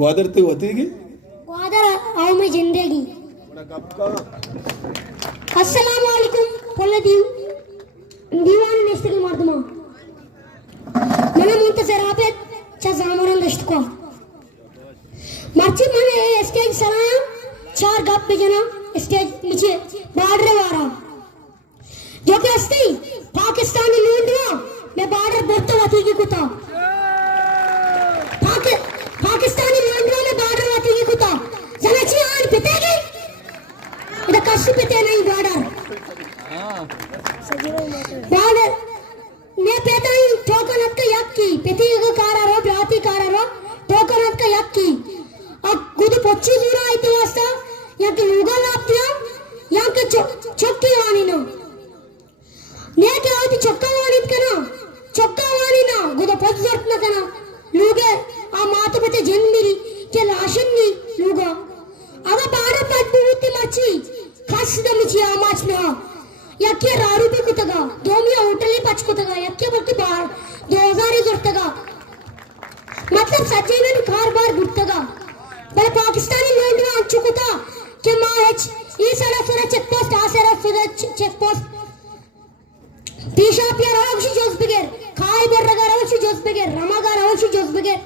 ग्वादर ते होती की ग्वादर आओ मैं जिंदगी अस्सलाम वालेकुम पोले दीवान नेस्तगी मर्दमा मने मुंतजर आबेद चा जामरन दश्तको मर्ची मने स्टेज सलाम चार गप पे जना स्टेज नीचे बॉर्डर वारा जो कि अस्ती पाकिस्तानी लूंडवा मैं बॉर्डर बोलता वाती की कुता पाकिस्तानी लूंडवा में बॉर्डर वाती की कुता जनाची आन पितेगी इधर कष्ट पिते नहीं बॉर्डर ने पेता ही टोकनत का यक्की पिती का कारारो ब्राती कारारो टोकनत का यक्की अब खुद पोच्ची दूरा आयते वास्ता यहाँ के लूगा लापतिया यहाँ के चक्की वानी ना ने क्या होती चक्का वानी ना खुद पोच्च जरूरत ना करना लूगे आ मातो बच्चे जन्मीरी के लाशन नहीं लूगा अगर बारह पद बुद्धि मची खास दमिची आमाच में यक्के रारू पे कुतगा दोमिया होटल ही पच कुतगा यक्के बल्कि बार 2000 ही जुर्तगा मतलब सच्चे में कार बार गुर्तगा बल पाकिस्तानी लोग ना चुकुता के माच ई सारा सुरा चेक पोस्ट आ सारा सुरा चेक पोस्ट पीशा पिया रावशी जोस बिगर खाई बर रगा रावशी जोस बिगर रमागा रावशी जोस बिगर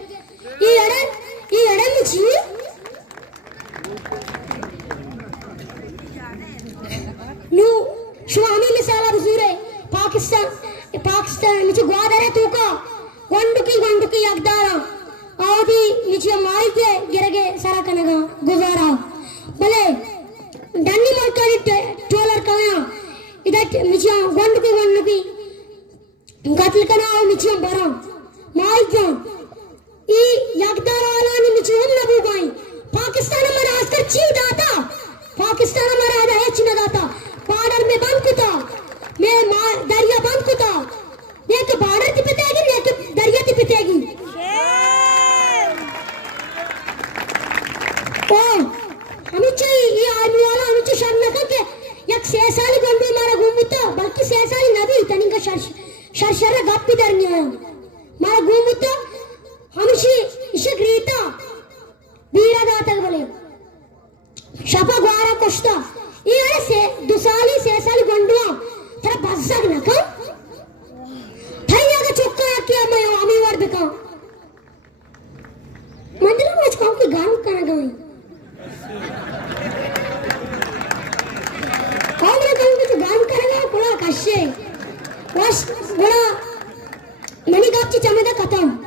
ई एडन मिची नु स्वामी मिसाला बुजुरे पाकिस्तान मिची ग्वादरे तूका गंडुकी यगदारा आदि मिची माइके गिरगे सारा कनगा गुजारा भले डन्नी मलकानी टोलर कया इधर मिची गंडुकी गतल कना मिची बरा माइके ई यगदारा वाला मिची हम नबू गाई पाकिस्तान में रास्ता चीव दाता पाकिस्तान में राजा है चिना दाता बॉर्डर में बंद कुता मैं दरिया बंद कुता नेक बॉर्डर ती पितेगी नेक दरिया ती पितेगी ओ हमें चाहिए ये आर्मी वाला हमें चाहिए शर्म न करके एक 6 साल गंडू मारा घूमता बल्कि 6 साल नबी तनिक शर गप्पी दरनी है मारा घूमता हमें इसे ग्रीता बीरा दाता बोले शपा ग्वारा कोश्ता ये ऐसे 2 साल 6 साल गंडुआ तेरा बस्सग न का थाइया का चुक्का क्या मैं आमी वार बिका मंदिर में कुछ काम की गान करना गई कौन ना काम की गान करेगा बड़ा कष्ट है बस बड़ा मनी गाप ची चमेदा खत्म